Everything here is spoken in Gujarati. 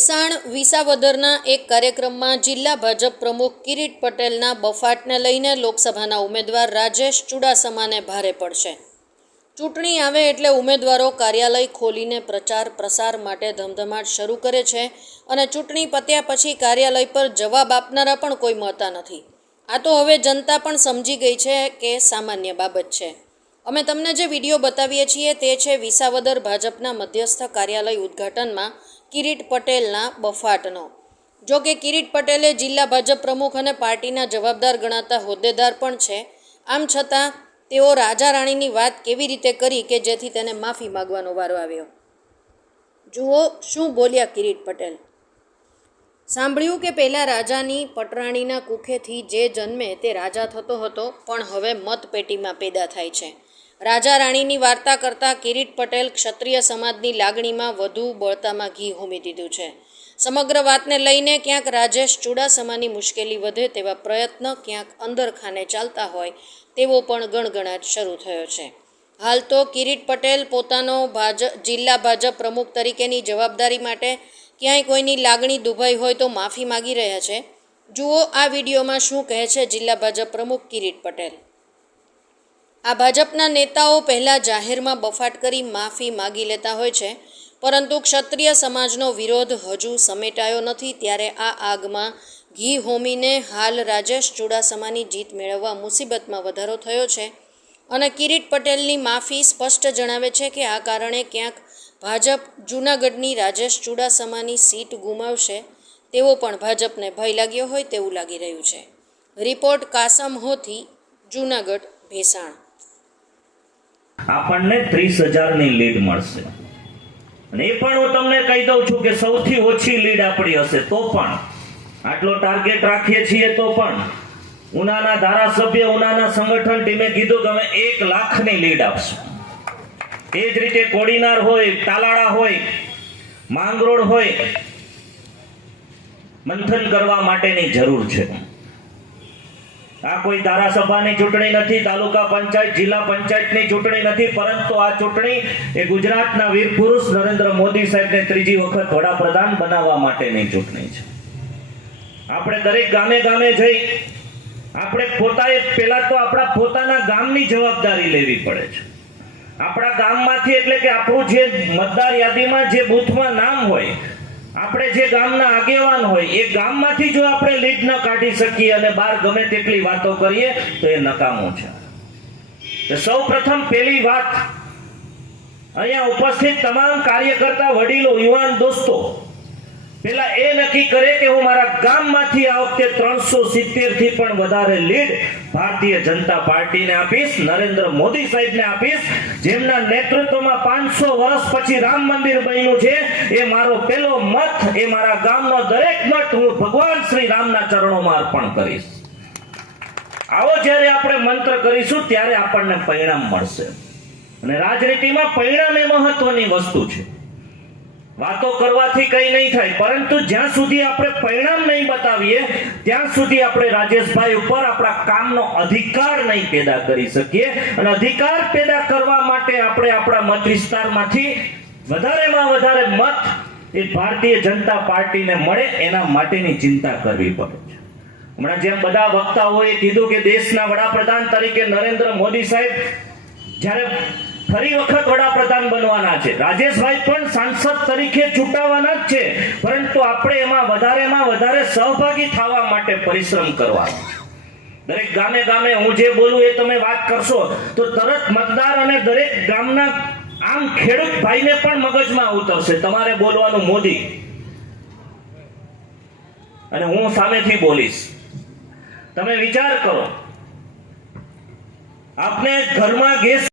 ભેસાણ વિસાવદરના એક કાર્યક્રમમાં જિલ્લા ભાજપ પ્રમુખ કિરીટ પટેલના બફાટને લઈને લોકસભાના ઉમેદવાર રાજેશ ચુડાસમાને ભારે પડશે. ચૂંટણી આવે એટલે ઉમેદવારો કાર્યાલય ખોલીને પ્રચાર પ્રસાર માટે ધમધમાટ શરૂ કરે છે અને ચૂંટણી પત્યા પછી કાર્યાલય પર જવાબ આપનારા પણ કોઈ મળતા નથી. આ તો હવે જનતા પણ સમજી ગઈ છે કે સામાન્ય બાબત છે. અમે તમને જે વિડીયો બતાવીએ છીએ તે છે વિસાવદર ભાજપના મધ્યસ્થ કાર્યાલય ઉદ્ઘાટનમાં કિરીટ પટેલના બફાટનો. જો કે કિરીટ પટેલે જિલ્લા ભાજપ પ્રમુખ અને પાર્ટીના જવાબદાર ગણાતા હોદ્દેદાર પણ છે. આમ છતાં તેઓ રાજા રાણીની વાત કેવી રીતે કરી કે જેથી તેને માફી માગવાનો વારો આવ્યો. જુઓ શું બોલ્યા કિરીટ પટેલ. સાંભળ્યું કે પહેલાં રાજાની પટરાણીના કુખેથી જે જન્મે તે રાજા થતો હતો, પણ હવે મતપેટીમાં પેદા થાય છે. રાજા રાણીની વાર્તા કરતા કિરીટ પટેલ ક્ષત્રિય સમાજની લાગણીમાં વધુ બળતામાં ઘી હોમી દીધું છે. સમગ્ર વાતને લઈને ક્યાંક રાજેશ ચુડાસમાની મુશ્કેલી વધે તેવા પ્રયત્ન ક્યાંક અંદરખાને ચાલતા હોય તેવો પણ ગણગણાટ શરૂ થયો છે. હાલ તો કિરીટ પટેલ પોતાનો જિલ્લા ભાજપ પ્રમુખ તરીકેની જવાબદારી માટે ક્યાંય કોઈની લાગણી દુભાઈ હોય તો માફી માગી રહ્યા છે. જુઓ આ વિડીયોમાં શું કહે છે જિલ્લા ભાજપ પ્રમુખ કિરીટ પટેલ. આ ભાજપના નેતાઓ પહેલાં જાહેરમાં બફાટ કરી માફી માગી લેતા હોય છે, પરંતુ ક્ષત્રિય સમાજનો વિરોધ હજુ સમેટાયો નથી. ત્યારે આ આગમાં ઘી હોમીને હાલ રાજેશ ચુડાસમાની જીત મેળવવા મુસીબતમાં વધારો થયો છે અને કિરીટ પટેલની માફી સ્પષ્ટ જણાવે છે કે આ કારણે ક્યાંક ભાજપ જૂનાગઢની રાજેશ ચુડાસમાની સીટ ગુમાવશે તેવો પણ ભાજપને ભય લાગ્યો હોય તેવું લાગી રહ્યું છે. રિપોર્ટ કાસમ હોથી, જૂનાગઢ, ભેસાણ. આપણને 30,000ની લીડ મળશે અને એ પણ હું તમને કહી દઉં છું કે સૌથી ઓછી લીડ આપણી હશે તો પણ, આટલો ટાર્ગેટ રાખીએ છીએ તો પણ ઉનાના ધારાસભ્ય, ઉનાના સંગઠન ટીમે કીધું કે અમે 1 લાખની લીડ આપશું. એ જ રીતે કોડીનાર હોય, તાલાળા હોય, માંગરોળ હોય, મંથન કરવા માટેની જરૂર છે. આ કોઈ ધારાસભાની ચૂંટણી નથી, તાલુકા પંચાયત, જિલ્લા પંચાયતની ચૂંટણી નથી, પરંતુ આ ચૂંટણી એ ગુજરાતના વીર પુરુષ નરેન્દ્ર મોદી સાહેબને ત્રીજી વખત વડાપ્રધાન બનાવવા માટેની ચૂંટણી છે. આપણે દરેક ગામે ગામે જઈ આપણે પોતાએ પહેલા તો આપણા પોતાના ગામની જવાબદારી લેવી પડે છે. આપણા ગામમાંથી, એટલે કે આપણું જે મતદાર યાદીમાં જે બૂથમાં નામ હોય, આપણે જે ગામના આગેવાન હોય, એ ગામમાંથી જો આપણે લીડ ન કાઢી શકીએ અને બહાર ગમે તેટલી વાતો કરીએ તો એ નકામું છે. સૌ પ્રથમ પહેલી વાત, અહીંયા ઉપસ્થિત તમામ કાર્યકર્તા, વડીલો, યુવાન દોસ્તો પેલા એ નક્કી કરે કે હું મારા ગામમાંથી આ વખતે 370 થી પણ વધારે લીડ ભારતીય જનતા પાર્ટીને આપીશ, નરેન્દ્ર મોદી સાહેબને આપીશ, જેમના નેતૃત્વમાં 500 વર્ષ પછી રામ મંદિર બન્યું છે. એ મારો પહેલો મત, એ મારા ગામનો દરેક મત હું ભગવાન શ્રી રામના ચરણોમાં અર્પણ કરીશ. આવો જ્યારે આપણે મંત્ર કરીશું ત્યારે આપણને પરિણામ મળશે. અને રાજનીતિમાં પરિણામ એ મહત્વની વસ્તુ છે. વાતો કરવાથી કંઈ નહીં થાય, પરંતુ જ્યાં સુધી આપણે પરિણામ નહીં બતાવીએ ત્યાં સુધી આપણે રાજેશભાઈ ઉપર આપણા કામનો અધિકાર નહીં પેદા કરી શકીએ. અને અધિકાર પેદા કરવા માટે આપણે આપણા મત વિસ્તારમાંથી વધારેમાં વધારે મત એ ભારતીય જનતા પાર્ટીને મળે એના માટેની ચિંતા કરવી પડે છે. હમણાં જેમ બધા વક્તાઓએ કીધું કે દેશના વડાપ્રધાન તરીકે નરેન્દ્ર મોદી સાહેબ જ્યારે ફરી વખત વડાપ્રધાન બનવાના છે, રાજેશભાઈ પણ સાંસદ તરીકે ચૂંટાવાના જ છે, પરંતુ આપણે એમાં વધારેમાં વધારે સહભાગી થવા માટે પરિશ્રમ કરવાનો છે. દરેક ગામે ગામે હું જે બોલું એ તમે વાત કરશો તો તરત મતદાર અને દરેક ગામના આમ ખેડૂત ભાઈને પણ મગજમાં ઉતરશે તમારે બોલવાનું મોદી, અને હું સામેથી બોલીશ. તમે વિચાર કરો, આપણે ઘરમાં ગેસ